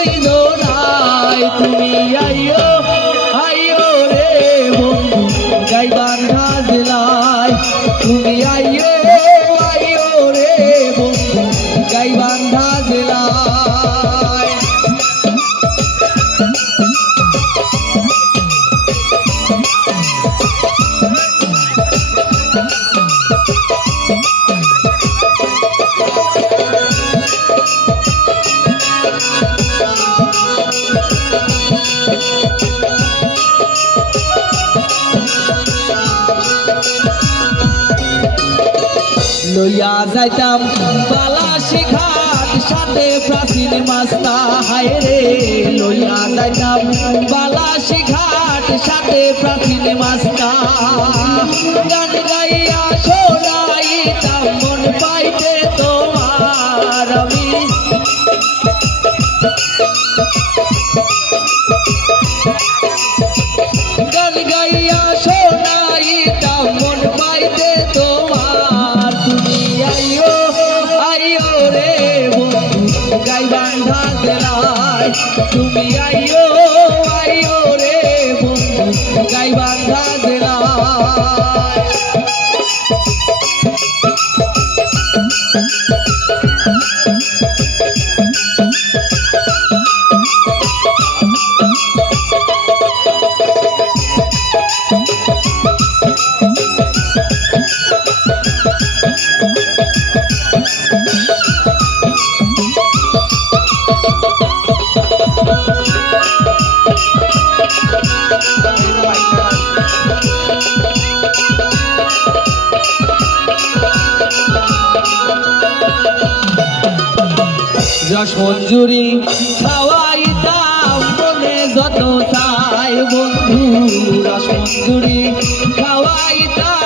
দুইজনায় তুমি আইও আইও রে বন্ধু গাইবান্ধা জেলায় তুমি আইও আইও রে বন্ধু গাইবান্ধা জেলায় লইয়া যাইতাম বালাসি ঘাট সাথে প্রাচীন মাস্তা হায় রে লইয়া যাইতাম বালাসি ঘাট সাথে প্রাচীন মাস্তা গান গাইয়া শোনাইতাম মন পাইতে তোমার আমি গান গাইয়া শোনাইতাম মন পাইতে তোমার তুমি আইও আইও রে বন্ধু গাইবান্ধা জেলায় তুমি আইও আইও রে বন্ধু গাইবান্ধা জেলায় রস মঞ্জুরি খাওয়াইতাম মনে যত চাই বন্ধু রস মঞ্জুরি খাওয়াইতাম